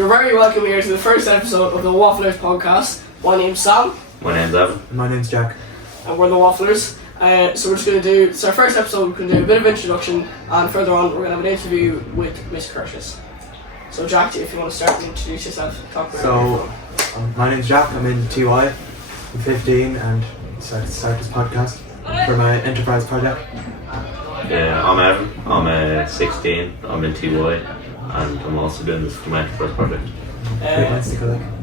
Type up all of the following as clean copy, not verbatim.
You're very welcome here to the first episode of the Wafflers podcast. My name's Sam. My name's Evan. My name's Jack. And we're the Wafflers. So we're just going to do, it's our first episode, we're going to do a bit of introduction, and further on we're going to have an interview with Miss Curtis. So Jack, if you want to start and introduce yourself, talk about my name's Jack, I'm in TY, I'm 15 and decided to start this podcast for my enterprise project. I'm Evan, I'm 16, I'm in TY, and I'm also doing this for my enterprise project.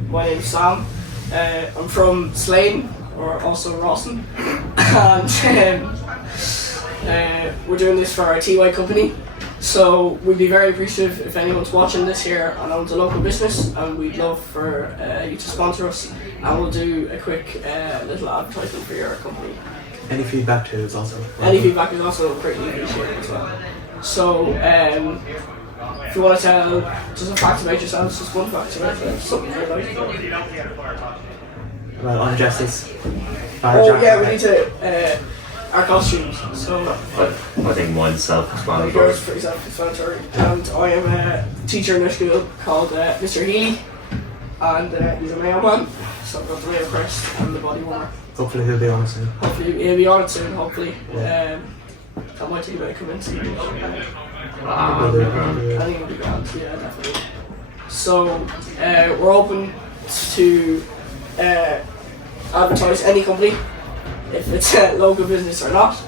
My name's Sam, I'm from Slane, or also Rawson, and we're doing this for our TY company. So we'd be very appreciative if anyone's watching this here and owns a local business, and we'd love for you to sponsor us, and we'll do a quick little advertisement for your company. Any feedback too is also greatly appreciated as well. So if you want to tell just a fact about yourselves, just one fact about something you like. Well, injustice. We need to our costumes. So I think mine's self-explanatory. Yours pretty self-explanatory. And I am a teacher in a school called Mr. Healy, and he's a mailman. So I've got the mail crest and the body warmer. Hopefully he'll be on it soon. Hopefully he'll be on it soon. Hopefully. That might take a bit of convincing. I think it'll be grand. Yeah, definitely. So we're open to advertise any company, if it's a local business or not.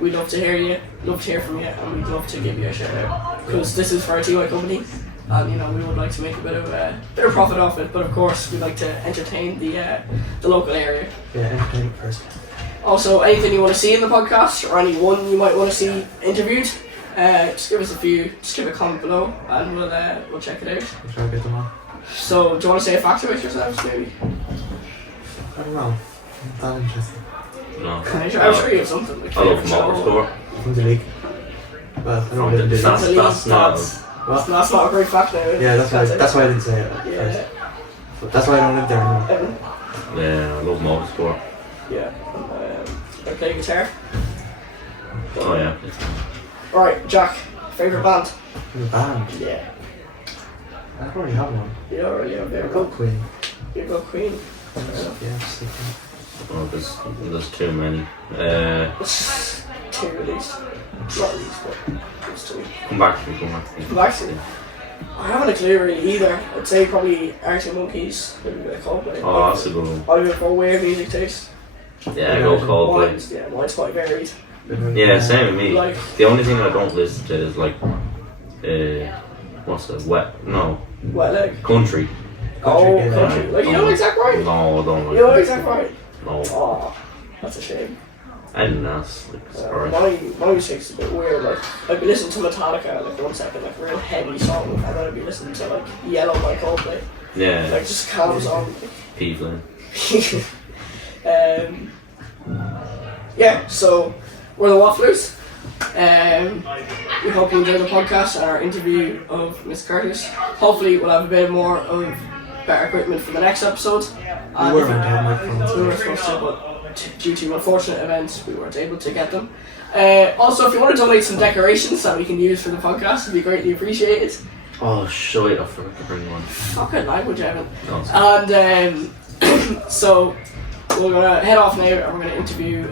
We'd love to hear you, love to hear from you, and we'd love to give you a shout out, because this is for a TY company, and we would like to make a bit of profit off it, but of course we'd like to entertain the local area. Yeah, entertain first. Also, anything you want to see in the podcast, or anyone you might want to see interviewed, just give us just give a comment below, and we'll check it out. We'll try to get them on. So, do you want to say a fact about yourselves, maybe? I don't know. Not that interesting. No. I'm sure you have something. Like I love motorsport. From the league. Well, I don't really do that. That's not... That's not a great fact now. Yeah, that's why I didn't say it first. But that's why I don't live there anymore. Yeah, I love motorsport. Yeah. I play guitar. Oh yeah. Alright, Jack, favourite band? In a band? Yeah. I don't really have one. You don't really have I'll go Queen. You go Queen. Yeah, just like that. Oh, there's too many. Two at least. Not at least, but there's two. Come back to me. Actually, I haven't a clue really either. I'd say probably Arctic Monkeys would be a Coldplay. Oh, that's a good one. I'd go for weird music taste. Yeah, go Coldplay. Mine's quite varied. Yeah, same with me. Like, the only thing I don't listen to is like, what's it? Wet leg. Country. Country. Like, you know Exact Right? No, I don't like. You know Exact Right? No. Oh, that's a shame. And that's like, my music's a bit weird. Like, I'd be listening to Metallica like 1 second, like a real heavy song, and then I'd be listening to like Yellow by Coldplay. Yeah. Like just calm song. People. Yeah. So we're the Wafflers. We hope you enjoy the podcast and our interview of Miss Curtis. Hopefully we'll have a bit more of better equipment for the next episode. We were meant to have microphones. We were supposed to, but due to unfortunate events, we weren't able to get them. Also, if you want to donate some decorations that we can use for the podcast, it'd be greatly appreciated. Oh, shit, I forgot to bring one. Fucking language, Evan. No, and so we're gonna head off now, and we're gonna interview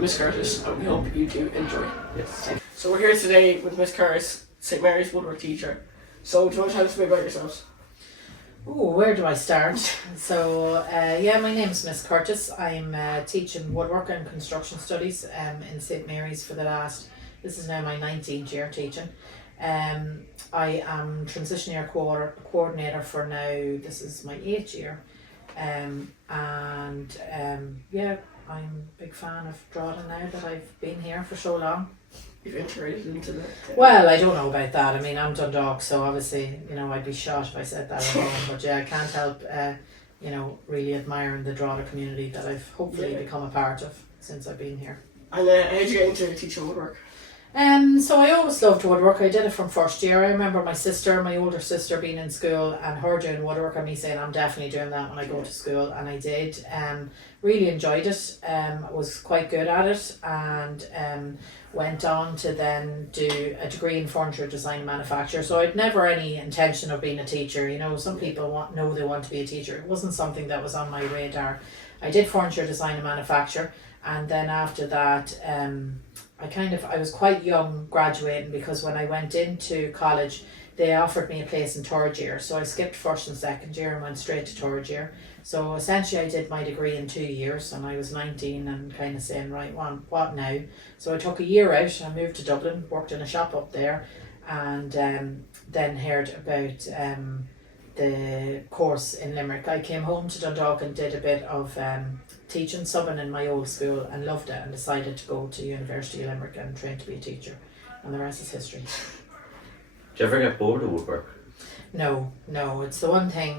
Miss Curtis, and we hope you do enjoy. Yes. So we're here today with Miss Curtis, St. Mary's woodwork teacher. So do you want to tell us a bit about yourselves? Oh, where do I start? So, my name's Miss Curtis. I'm teaching woodwork and construction studies in St. Mary's for this is now my 19th year teaching. I am transition year coordinator for now, this is my 8th year. I'm a big fan of Drogheda now that I've been here for so long. You've integrated into the... Well, I don't know about that. I mean, I'm Dundalk, so obviously, I'd be shot if I said that at home. But yeah, I can't help, really admiring the Drogheda community that I've hopefully become a part of since I've been here. And how did you get into teaching woodwork? So I always loved woodwork. I did it from first year. I remember my older sister being in school and her doing woodwork and me saying I'm definitely doing that when I go to school, and I did. Really enjoyed it. Was quite good at it, and went on to then do a degree in furniture design and manufacture. So I'd never any intention of being a teacher. You know, some people know they want to be a teacher. It wasn't something that was on my radar. I did furniture design and manufacture, and then after that, I was quite young graduating, because when I went into college, they offered me a place in third year. So I skipped first and second year and went straight to third year. So essentially I did my degree in 2 years, and I was 19 and kind of saying, right, well, what now? So I took a year out and I moved to Dublin, worked in a shop up there, and then heard about the course in Limerick. I came home to Dundalk and did a bit of teaching, subbing in my old school, and loved it, and decided to go to University of Limerick and train to be a teacher, and the rest is history. Do you ever get bored of woodwork? No, it's the one thing,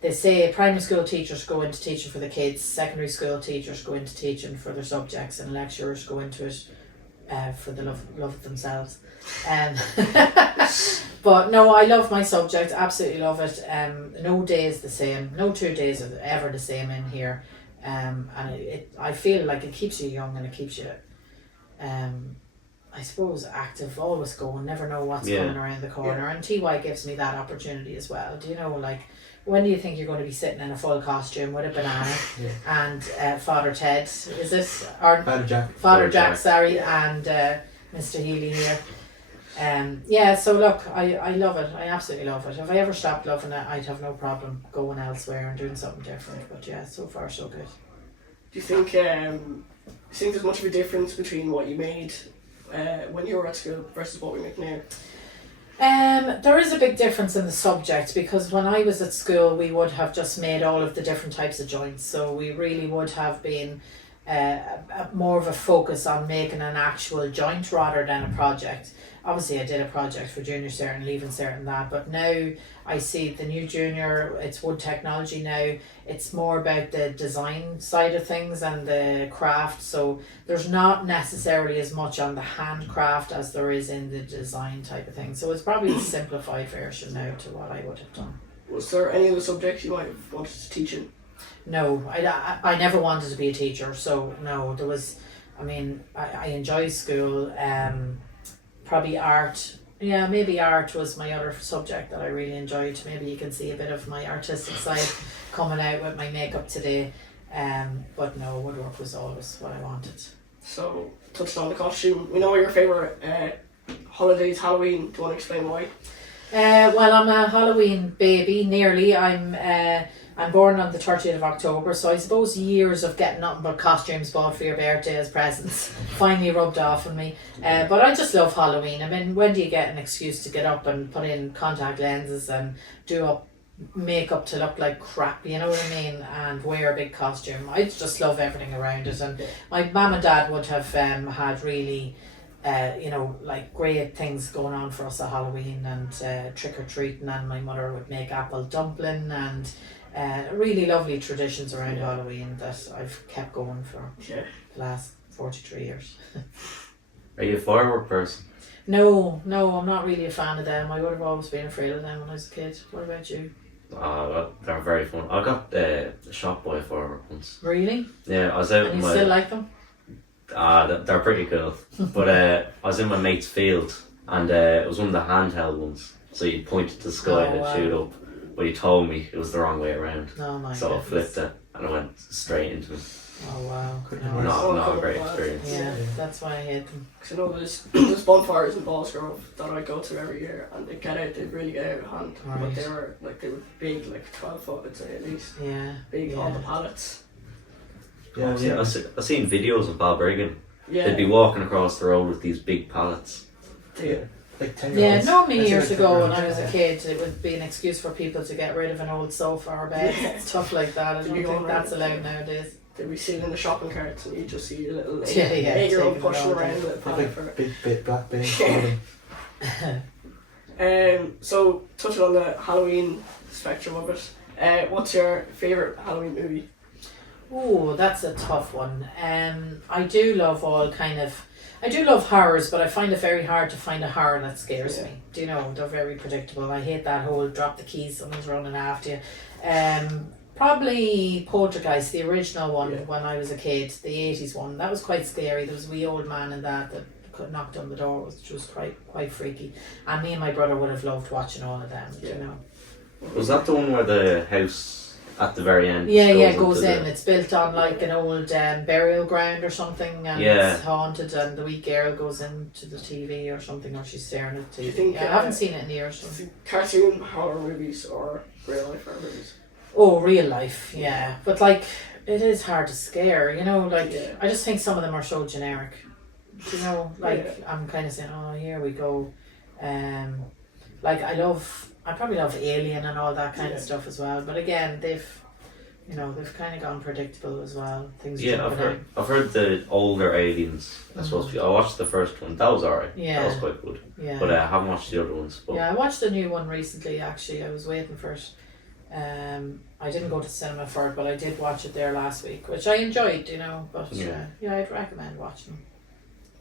they say primary school teachers go into teaching for the kids, secondary school teachers go into teaching for their subjects, and lecturers go into it for the love of themselves. But no, I love my subject, absolutely love it. No day is the same, no 2 days are ever the same in here. And I feel like it keeps you young, and it keeps you I suppose active, always going, never know what's coming around the corner. And TY gives me that opportunity as well. Do you know, like, when do you think you're going to be sitting in a full costume with a banana and Father Ted, is it? Or Father Jack, sorry, and Mr. Healy here. So look, I love it. I absolutely love it. If I ever stopped loving it, I'd have no problem going elsewhere and doing something different. But yeah, so far so good. Do you think there's much of a difference between what you made when you were at school versus what we make now? There is a big difference in the subject, because when I was at school we would have just made all of the different types of joints, so we really would have been more of a focus on making an actual joint rather than a project. Obviously I did a project for junior cert and leaving cert and that, but now I see the new junior, it's wood technology now, it's more about the design side of things and the craft, so there's not necessarily as much on the handcraft as there is in the design type of thing, so it's probably a simplified version now to what I would have done. Was there any other subject you might have wanted to teach in? No, I never wanted to be a teacher, so no, there was, I enjoy school, probably art. Yeah, maybe art was my other subject that I really enjoyed. Maybe you can see a bit of my artistic side coming out with my makeup today. But no, woodwork was always what I wanted. So, touching on the costume, we know your favourite holiday is Halloween. Do you want to explain why? Well, I'm a Halloween baby, nearly. I'm born on the 30th of October, so I suppose years of getting nothing but costumes bought for your birthday as presents finally rubbed off on me. But I just love Halloween. When do you get an excuse to get up and put in contact lenses and do up makeup to look like crap, you know what I mean, and wear a big costume? I just love everything around it. And my mum and dad would have had really great things going on for us at Halloween, and trick-or-treating, and my mother would make apple dumpling, and really lovely traditions around Halloween that I've kept going for the last 43 years. Are you a firework person? No, I'm not really a fan of them. I would have always been afraid of them when I was a kid. What about you? They're very fun. I got shot by a firework once. Really? Yeah, I was out. And you still like them? They're pretty cool. But I was in my mate's field, and it was one of the handheld ones. So you point to the sky and it'd shoot up. But he told me it was the wrong way around. Oh my so goodness. I flipped it and I went straight into him. Oh wow. Not a great experience. Yeah, that's why I hate them. Because I know there's bonfires in Ballsgrove that I go to every year, and they really get out of hand. Right. But they were big, like 12 foot, I'd say, at least. Yeah. Big on the pallets. Yeah, I've seen videos of Balbriggan. Yeah. They'd be walking across the road with these big pallets. Yeah, many years ago when I was a kid, it would be an excuse for people to get rid of an old sofa or bed, stuff like that. I don't think that's allowed nowadays. They'd be sitting in the shopping carts and you just see your little 8-year-old pushing around with a pallet for it. Big black bin. So, touching on the Halloween spectrum of it, what's your favourite Halloween movie? Oh, that's a tough one. I do love I do love horrors, but I find it very hard to find a horror that scares Yeah. me. Do you know, they're very predictable. I hate that whole drop the keys, someone's running after you. Probably Poltergeist, the original one when I was a kid, the 80s one. That was quite scary. There was a wee old man in that could knock on the door, which was quite freaky. And me and my brother would have loved watching all of them, you know. Was that the one where the house at the very end? Goes in. It's built on like an old burial ground or something, and it's haunted. And the wee girl goes into the TV or something, or she's staring at the TV. Do you think, I haven't seen it in years. So. Cartoon horror movies or real life horror movies? Oh, real life, yeah. But like, it is hard to scare. You know, like I just think some of them are so generic. You know, like I'm kind of saying, oh, here we go. Like I probably love Alien and all that kind of stuff as well. But again, they've kind of gone predictable as well. Things. Yeah, I've heard the older Aliens. I suppose I watched the first one. That was alright. Yeah, that was quite good. Yeah, but I haven't watched the other ones. But I watched the new one recently. Actually, I was waiting for it. I didn't go to cinema for it, but I did watch it there last week, which I enjoyed. You know, but I'd recommend watching.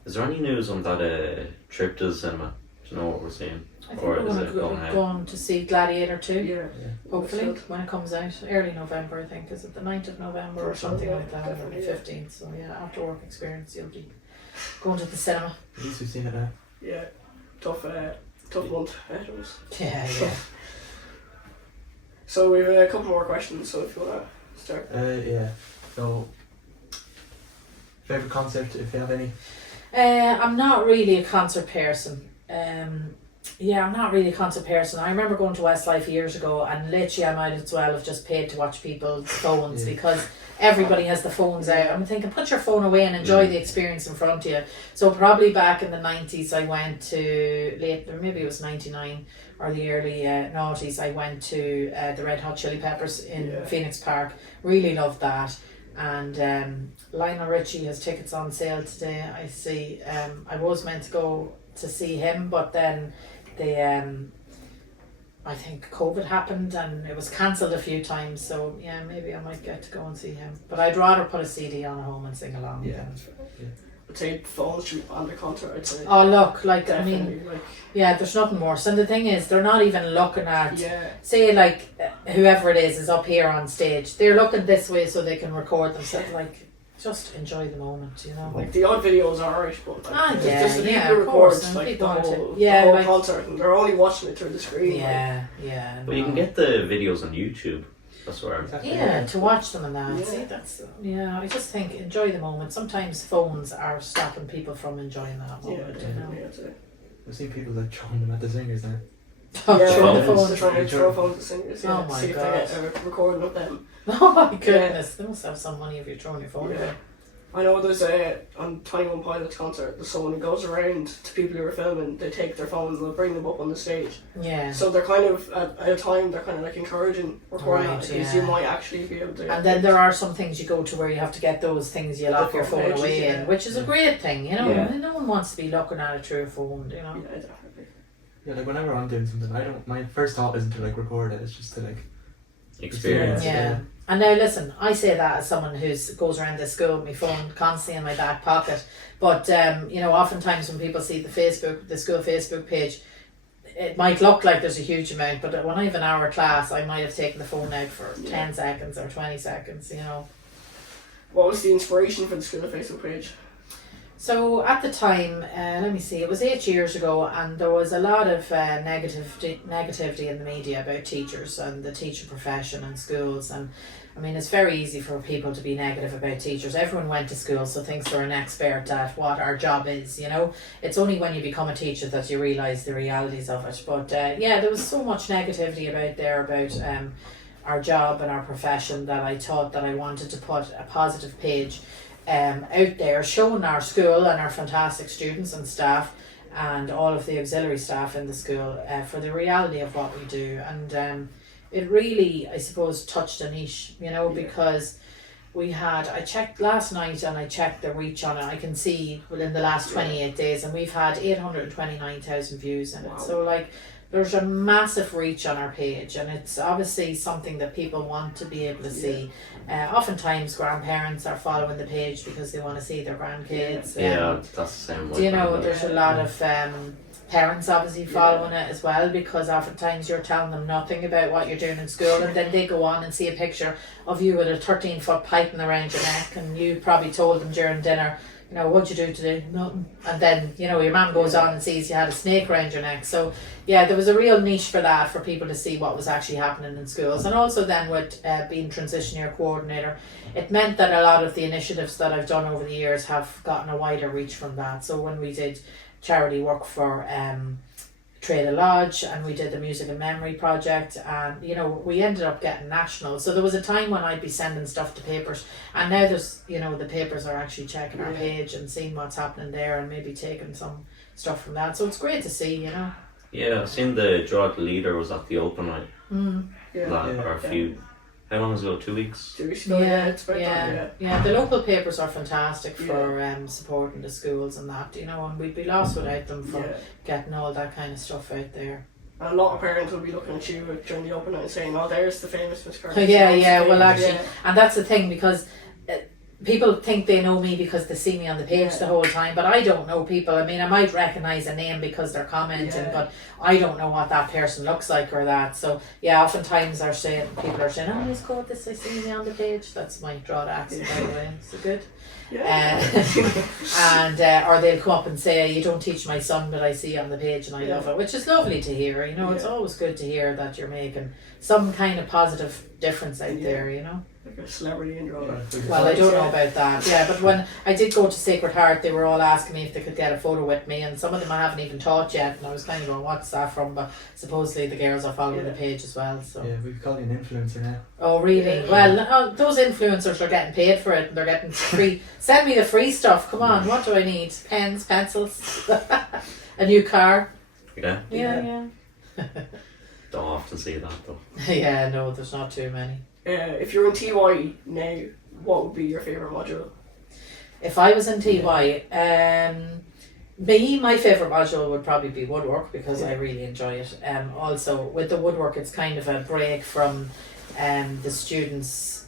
Is there any news on that trip to the cinema? Do you know what we're seeing? I think we're going to see Gladiator 2. Yeah. Hopefully, when it comes out. Early November, I think. Is it the 9th of November or something like that? Or the 15th. So, after work experience, you'll be going to the cinema. At least we've seen it now. Yeah. Tough month ahead of us. Yeah. So, we have a couple more questions, so if you want to start. So, favourite concert, if you have any? I'm not really a concert person. I'm not really a concert person. I remember going to Westlife years ago, and literally I might as well have just paid to watch people's phones because everybody has the phones out. I'm thinking, put your phone away and enjoy the experience in front of you. So probably back in the 90s, I went to maybe it was 99 or the early noughties. I went to the Red Hot Chili Peppers in Phoenix Park. Really loved that. And Lionel Richie has tickets on sale today. I see. I was meant to go to see him, but then I think COVID happened and it was cancelled a few times. So maybe I might get to go and see him. But I'd rather put a CD on at home and sing along. Yeah, that's right. I'd say phones should be on the concert. I'd say. Oh look, like definitely, there's nothing worse. And the thing is, they're not even looking at. Say like whoever it is up here on stage. They're looking this way so they can record themselves. Like, just enjoy the moment, you know. Like the odd videos are alright, but just the people who of record course, like the whole like, concert, and they're only watching it through the screen. But you can get the videos on YouTube. That's where. To watch them and that. See, that's I just think enjoy the moment. Sometimes phones are stopping people from enjoying that moment. I've seen people like throwing them at the singers now. Trying to throw phones at singers. Oh my see God. if they get a recording of them. Oh my goodness, they must have some money if you're throwing your phone away. I know there's on 21 Pilots concert, there's someone who goes around to people who are filming, they take their phones and they'll bring them up on the stage. Yeah. So they're kind of, at a time, they're kind of like encouraging recording that because you might actually be able to. And then there are some things you go to where you have to get those things you lock your phone away in, which is a great thing, you know. No one wants to be looking at it through a phone, you know. Yeah, definitely. Yeah, like whenever I'm doing something, my first thought isn't to like record it, it's just to like experience. Yeah. And now listen, I say that as someone who goes around the school with my phone constantly in my back pocket. But oftentimes when people see the school Facebook page, it might look like there's a huge amount, but when I have an hour class, I might have taken the phone out for 10 seconds or 20 seconds, you know. What was the inspiration for the school Facebook page? So at the time, let me see, it was 8 years ago, and there was a lot of negativity in the media about teachers and the teaching profession and schools. And I mean, it's very easy for people to be negative about teachers. Everyone went to school, so thinks they're an expert at what our job is, you know. It's only when you become a teacher that you realise the realities of it. But there was so much negativity about our job and our profession that I thought that I wanted to put a positive page out there showing our school and our fantastic students and staff and all of the auxiliary staff in the school for the reality of what we do. And it really, I suppose, touched a niche, you know, because I checked last night and I checked the reach on it. I can see within the last 28 days, and we've had 829,000 views in it. So like, there's a massive reach on our page, and it's obviously something that people want to be able to see. Oftentimes grandparents are following the page because they want to see their grandkids. Yeah, that's the same way. Do you know, there's a lot of parents obviously following it as well, because oftentimes you're telling them nothing about what you're doing in school, and then they go on and see a picture of you with a 13-foot python around your neck, and you probably told them during dinner, you know, what'd you do today? Nothing. And then, you know, your mum goes on and sees you had a snake around your neck. So yeah, there was a real niche for that, for people to see what was actually happening in schools. And also then with being transition year coordinator, it meant that a lot of the initiatives that I've done over the years have gotten a wider reach from that. So when we did charity work for Trade Lodge, and we did the Music and Memory project, and you know, we ended up getting national. So there was a time when I'd be sending stuff to papers, and now there's, you know, the papers are actually checking our page and seeing what's happening there, and maybe taking some stuff from that. So it's great to see, you know. Yeah, I've seen the Draw the Leader was at the open night. Or a few. How long ago? 2 weeks? 2 weeks ago, it's about time, yeah. The local papers are fantastic for supporting the schools and that, you know, and we'd be lost without them for getting all that kind of stuff out there. And a lot of parents will be looking at you during the open night and saying, oh, there's the famous Miss Curtis. Well actually, and that's the thing, because people think they know me because they see me on the page the whole time, but I don't know people. I mean, I might recognise a name because they're commenting, but I don't know what that person looks like or that. So yeah, oftentimes people are saying, oh, Miss Curtis, I see me on the page. That's my Drogheda accent, by the way. Is it good? And or they'll come up and say, you don't teach my son, but I see you on the page and I love it, which is lovely to hear. You know, it's always good to hear that you're making some kind of positive difference out there, you know. Like a celebrity in Drogheda. Well, I don't know about that, but when I did go to Sacred Heart, they were all asking me if they could get a photo with me, and some of them I haven't even taught yet, and I was kind of going, what's that from? But supposedly the girls are following the page as well. So yeah, we call you an influencer now. Oh really? Well, those influencers are getting paid for it, and they're getting free. Send me the free stuff, come on. What do I need? Pens, pencils, a new car. Yeah. Don't often see that though. Yeah, no, there's not too many. If you're in TY now, what would be your favourite module? If I was in TY, my favourite module would probably be woodwork, because I really enjoy it. Also with the woodwork, it's kind of a break from the students,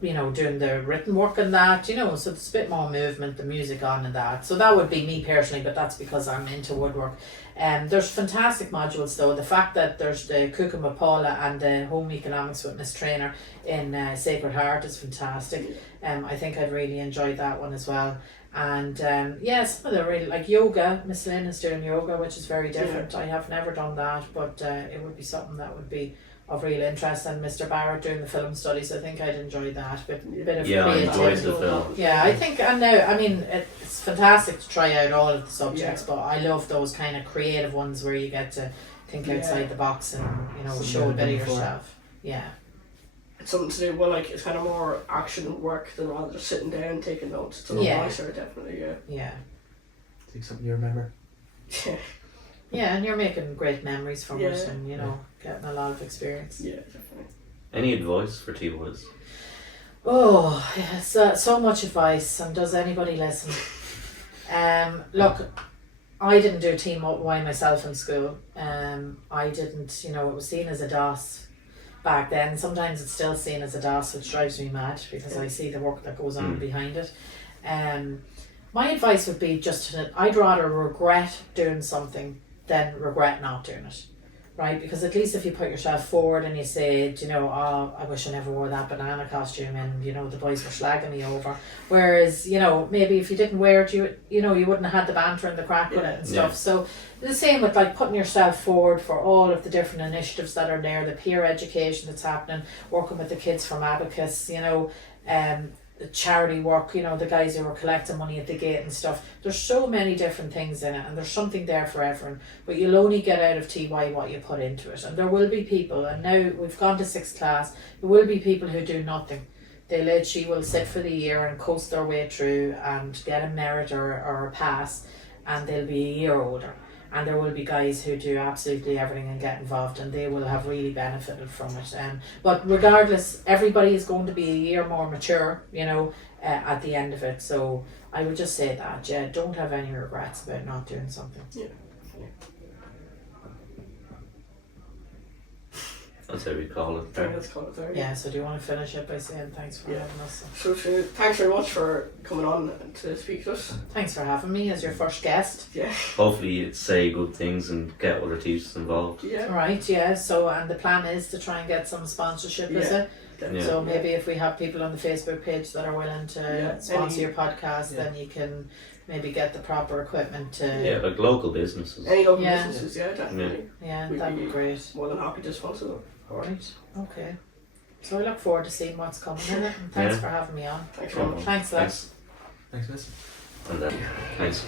you know, doing the written work and that, you know, so there's a bit more movement, the music on and that. So that would be me personally, but that's because I'm into woodwork. There's fantastic modules though. The fact that there's the Cucumba Paula and the Home Economics with Miss Trainer in Sacred Heart is fantastic. I think I'd really enjoy that one as well. And some of the really, like yoga, Miss Lynn is doing yoga, which is very different. I have never done that, but it would be something that would be of real interest. And Mr. Barrett doing the film studies, I think I'd enjoy that. Bit of creativity. I enjoyed the film. Yeah, I think, and now, I mean, it's fantastic to try out all of the subjects, but I love those kind of creative ones where you get to think outside the box and, you know, show a bit of yourself. Yeah. It's something to do, well, like, it's kind of more action work than rather just sitting down and taking notes. It's a lot nicer, definitely, Yeah. Think something you remember? Yeah, and you're making great memories from it, and, you know, getting a lot of experience. Yeah, definitely. Any advice for T-Boys? Oh, so much advice, and does anybody listen? Look, I didn't do Team Y myself in school. I didn't, you know, it was seen as a DOS back then. Sometimes it's still seen as a DOS, which drives me mad because I see the work that goes on behind it. My advice would be I'd rather regret doing something than regret not doing it, right? Because at least if you put yourself forward and you say, you know, oh, I wish I never wore that banana costume, and, you know, the boys were slagging me over. Whereas, you know, maybe if you didn't wear it, you know, you wouldn't have had the banter and the crack with it and stuff. So the same with like putting yourself forward for all of the different initiatives that are there, the peer education that's happening, working with the kids from Abacus, you know, the charity work, you know, the guys who were collecting money at the gate and stuff. There's so many different things in it, and there's something there for everyone, but you'll only get out of TY what you put into it. And there will be people, and now we've gone to 6th class, there will be people who do nothing. They literally will sit for the year and coast their way through and get a merit or a pass, and they'll be a year older. And there will be guys who do absolutely everything and get involved, and they will have really benefited from it. But regardless, everybody is going to be a year more mature, you know, at the end of it. So I would just say that, don't have any regrets about not doing something. Yeah. That's how we call it. I think let's call it there. Yeah, so do you want to finish it by saying thanks for Yeah. having us? So thanks very much for coming on to speak to us. Thanks for having me as your first guest. Yeah. Hopefully you'd say good things and get other teachers involved. Yeah. Right, yeah, so and the plan is to try and get some sponsorship, is Yeah. it? Yeah. So maybe if we have people on the Facebook page that are willing to Yeah. sponsor Any- your podcast, Yeah. then you can maybe get the proper equipment to Yeah, like local businesses. Any local Yeah. businesses, yeah, definitely. yeah, We'd that'd be be great. more than happy to sponsor them. Right, okay. So I look forward to seeing what's coming in it, and thanks Yeah. for having me on. Thanks very much. Thanks, lads. Thanks. Thanks, miss. And thanks.